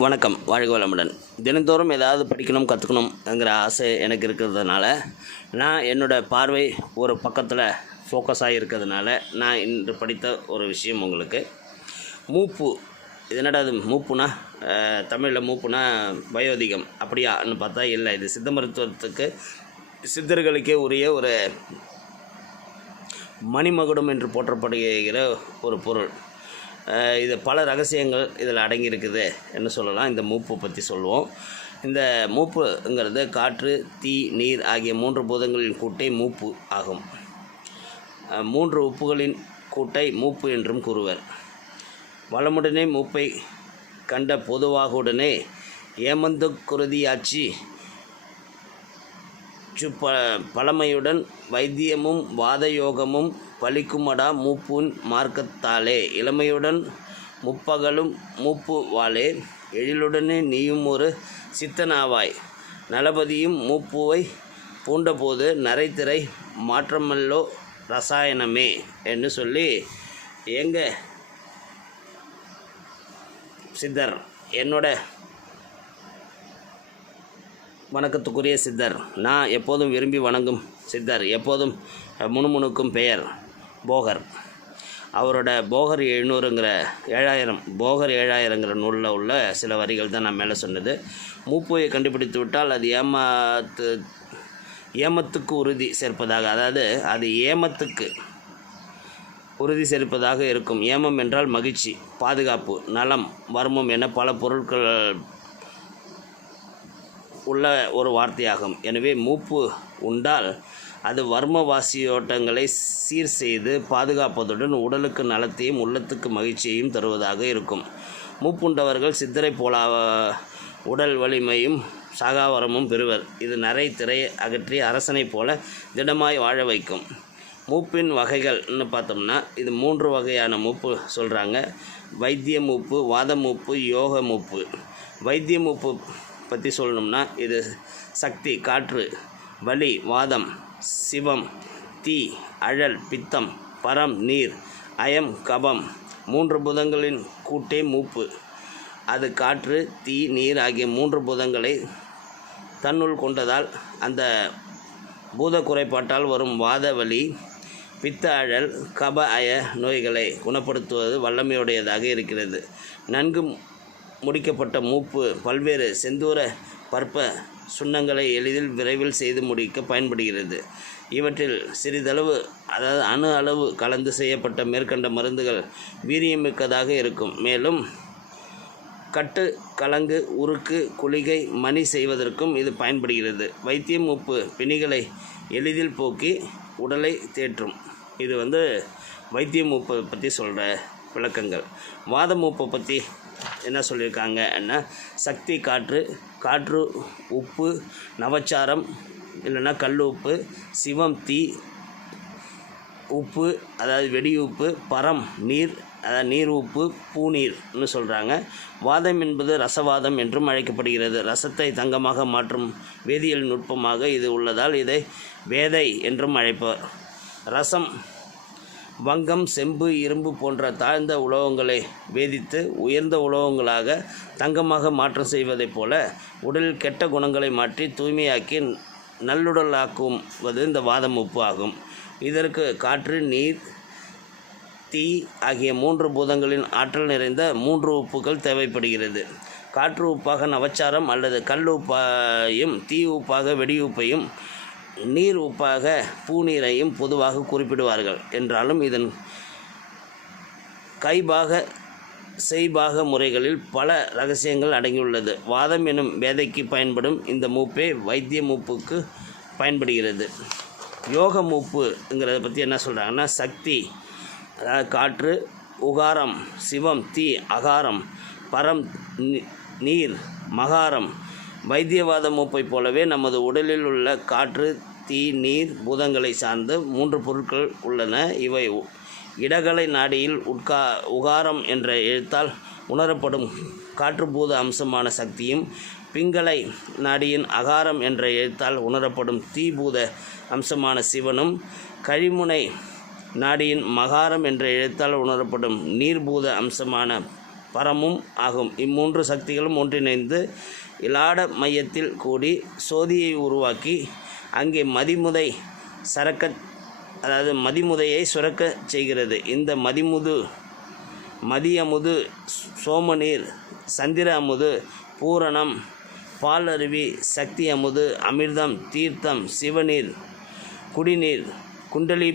வணக்கம். வாழ்க வளமுடன். தினந்தோறும் ஏதாவது படிக்கணும் கற்றுக்கணுங்கிற ஆசை எனக்கு இருக்கிறதுனால நான் என்னோடய பார்வை ஒரு பக்கத்தில் ஃபோக்கஸாக இருக்கிறதுனால நான் இன்று படித்த ஒரு விஷயம் உங்களுக்கு. மூப்பு. இது என்னடா இது? மூப்புனா தமிழில் மூப்புனா வயோதிகம். அப்படியான்னு பார்த்தா இல்லை. இது சித்த மருத்துவத்துக்கு சித்தர்களுக்கே உரிய ஒரு மணிமகுடம் என்று போற்றப்படுகிற ஒரு பொருள். இது பல ரகசியங்கள் இதில் அடங்கியிருக்குது என்ன சொல்லலாம். இந்த மூப்பு பற்றி சொல்லுவோம். இந்த மூப்புங்கிறது காற்று தீ நீர் ஆகிய மூன்று பூதங்களின் கூட்டை மூப்பு ஆகும். மூன்று உப்புகளின் கூட்டை மூப்பு என்றும் கூறுவர். வளமுடனே மூப்பை கண்ட பொதுவாகுடனே ஏமந்து குருதியாச்சி சுப்ப பழமையுடன் வைத்தியமும் வாதயோகமும் பலிக்குமடா மூப்புன் மார்க்கத்தாலே. இளமையுடன் முப்பகலும் மூப்பு வாளே எழிலுடனே நீயும் ஒரு சித்தனாவாய். நளபதியும் மூப்புவை பூண்டபோது நரைத்திரை மாற்றமல்லோ ரசாயனமே என்று சொல்லி எங்க சித்தர் என்னோட வணக்கத்துக்குரிய சித்தர். நான் எப்போதும் விரும்பி வணங்கும் சித்தர் எப்போதும் முணுமுணுக்கும் பெயர். போகர். அவரோட போகர் எழுநூறுங்கிற ஏழாயிரம் போகர் ஏழாயிரங்கிற நூலில் உள்ள சில வரிகள் தான் நான் மேலே சொன்னது. மூப்பையை கண்டுபிடித்து விட்டால் அது ஏமாத்து ஏமத்துக்கு உறுதி சேர்ப்பதாக அதாவது அது ஏமத்துக்கு உறுதி சேர்ப்பதாக இருக்கும். ஏமம் என்றால் மகிழ்ச்சி பாதுகாப்பு நலம் வர்மம் என பல பொருட்கள் உள்ள ஒரு வார்த்தையாகும். எனவே மூப்பு உண்டால் அது வர்ம வாசியோட்டங்களை சீர் செய்து பாதுகாப்பதுடன் உடலுக்கு நலத்தையும் உள்ளத்துக்கு மகிழ்ச்சியையும் தருவதாக இருக்கும். மூப்புண்டவர்கள் சித்தரை போல உடல் வலிமையும் சாகாவரமும் பெறுவர். இது நரை திரை அகற்றி அரசனைப் போல திடமாய் வாழ வைக்கும். மூப்பின் வகைகள்னு பார்த்தோம்னா இது மூன்று வகையான மூப்பு சொல்கிறாங்க வைத்திய மூப்பு வாத மூப்பு யோக மூப்பு. வைத்திய மூப்பு பற்றி சொல்லணும்னா இது சக்தி காற்று வலி வாதம் சிவம் தீ அழல் பித்தம் பரம் நீர் அயம் கபம் மூன்று புதங்களின் கூட்டே மூப்பு. அது காற்று தீ நீர் ஆகிய மூன்று புதங்களை தன்னுள் கொண்டதால் அந்த பூத குறைபாட்டால் வரும் வாத வலி பித்த அழல் கப அய நோய்களை குணப்படுத்துவது வல்லமையுடையதாக இருக்கிறது. நன்கு முடிக்கப்பட்ட மூப்பு பல்வேறு செந்தூர பற்ப சுண்ணங்களை எளிதில் விரைவில் செய்து முடிக்க பயன்படுகிறது. இவற்றில் சிறிதளவு அதாவது அணு அளவு கலந்து செய்யப்பட்ட மேற்கண்ட மருந்துகள் வீரியமிக்கதாக இருக்கும். மேலும் கட்டு கலங்கு உருக்கு குளிகை மணி செய்வதற்கும் இது பயன்படுகிறது. வைத்தியம் உப்பு பிணிகளை எளிதில் போக்கி உடலை தேற்றும். இது வந்து வைத்தியம் உப்பை பற்றி சொல்கிற விளக்கங்கள். வாத மூப்பை பற்றி என்ன சொல்லியிருக்காங்க என்ன சக்தி காற்று காற்று உப்பு நவச்சாரம் இல்லைன்னா கல் உப்பு சிவம் தீ உப்பு அதாவது வெடி உப்பு பரம் நீர் அதாவது நீர் உப்பு பூநீர்னு சொல்கிறாங்க வாதம் என்பது ரசவாதம் என்றும் அழைக்கப்படுகிறது. ரசத்தை தங்கமாக மாற்றும் வேதியியல் நுட்பமாக இது உள்ளதால் இதை வேதை என்றும் அழைப்பர். ரசம் வங்கம் செம்பு இரும்பு போன்ற தாழ்ந்த உலோகங்களை வேதித்து உயர்ந்த உலோகங்களாக தங்கமாக மாற்றம் செய்வதைப் போல உடலில் கெட்ட குணங்களை மாற்றி தூய்மையாக்கி நல்லுடலாக்குவது இந்த வாதம் உப்பு ஆகும். இதற்கு காற்று நீர் தீ ஆகிய மூன்று பூதங்களின் ஆற்றல் நிறைந்த மூன்று உப்புகள் தேவைப்படுகிறது. காற்று உப்பாக நவச்சாரம் அல்லது கல் உப்பாயும் தீ உப்பாக வெடி உப்பையும் நீர் உப்பாக பூநீரையும் பொதுவாக குறிப்பிடுவார்கள். என்றாலும் இதன் கைபாக செய்பாக முறைகளில் பல ரகசியங்கள் அடங்கியுள்ளது. வாதம் எனும் வேதைக்கு பயன்படும் இந்த மூப்பே வைத்திய மூப்புக்கு பயன்படுகிறது. யோக மூப்புங்கிறத பற்றி என்ன சொல்கிறாங்கன்னா சக்தி அதாவது காற்று உகாரம் சிவம் தீ அகாரம் பரம் நீ- நீர் மகாரம் வைத்தியவாத மூப்பைப் போலவே நமது உடலில் உள்ள காற்று தீ நீர் பூதங்களை சார்ந்து மூன்று பொருட்கள் உள்ளன. இவை இடகலை நாடியில் உட்கா உகாரம் என்ற எழுத்தால் உணரப்படும் காற்றுபூத அம்சமான சக்தியும் பிங்களை நாடியின் அகாரம் என்ற எழுத்தால் உணரப்படும் தீபூத அம்சமான சிவனும் கழிமுனை நாடியின் மகாரம் என்ற எழுத்தால் உணரப்படும் நீர்பூத அம்சமான பரமும் ஆகும். இம்மூன்று சக்திகளும் ஒன்றிணைந்து இலாட மையத்தில் கூடி சோதியை உருவாக்கி அங்கே மதிமுதை சரக்க அதாவது மதிமுதையை சுரக்கச் செய்கிறது. இந்த மதிமுது மதியமுது சோமநீர் சந்திர அமுது பூரணம் பாலருவி சக்தி அமுது அமிர்தம் தீர்த்தம் சிவநீர் குடிநீர் குண்டலி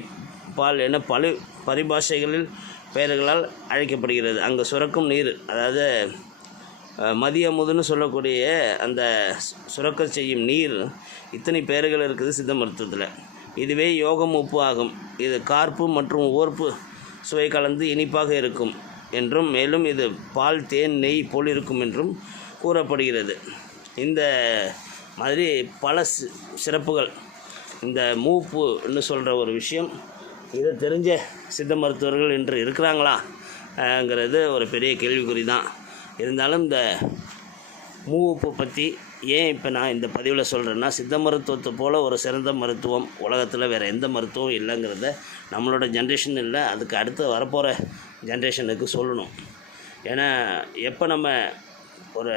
பால் என பல பரிபாஷைகளில் பெயர்களால் அழைக்கப்படுகிறது. அங்கு சுரக்கும் நீர் அதாவது மதியமுதுன்னு மதிய சொல்லக்கூடிய அந்த சுரக்க செய்யும் நீர் இத்தனை பெயர்கள் இருக்குது சித்த மருத்துவத்தில். இதுவே யோகம் உப்பு ஆகும். இது கார்ப்பு மற்றும் ஓர்ப்பு சுவை கலந்து இனிப்பாக இருக்கும் என்றும் மேலும் இது பால் தேன் நெய் போல் இருக்கும் என்றும் கூறப்படுகிறது. இந்த மாதிரி பல சிறப்புகள். இந்த மூப்புன்னு சொல்கிற ஒரு விஷயம் இதை தெரிஞ்ச சித்த மருத்துவர்கள் இன்று இருக்கிறாங்களாங்கிறது ஒரு பெரிய கேள்விக்குறி தான் இருந்தாலும் இந்த மூப்பு பற்றி ஏன் இப்போ நான் இந்த பதிவில் சொல்கிறேன்னா சித்த மருத்துவத்தை போல் ஒரு சிறந்த மருத்துவம் உலகத்தில் வேறு எந்த மருத்துவம் இல்லைங்கிறத நம்மளோட ஜென்ரேஷன் இல்லை அதுக்கு அடுத்து வரப்போகிற ஜென்ரேஷனுக்கு சொல்லணும். ஏன்னா எப்போ நம்ம ஒரு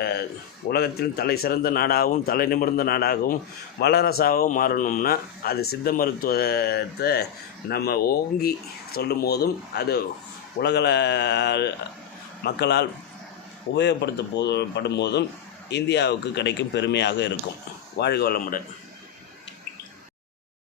உலகத்தில் தலை சிறந்த நாடாகவும் தலை நிமிர்ந்த நாடாகவும் வல்லரசாகவும் மாறணும்னா அது சித்த மருத்துவத்தை நம்ம ஓங்கி சொல்லும் போதும் அது உலகள மக்களால் உபயோகப்படுத்த போ படும் போதும் இந்தியாவுக்கு கிடைக்கும் பெருமையாக இருக்கும். வாழ்க வளமுடன்.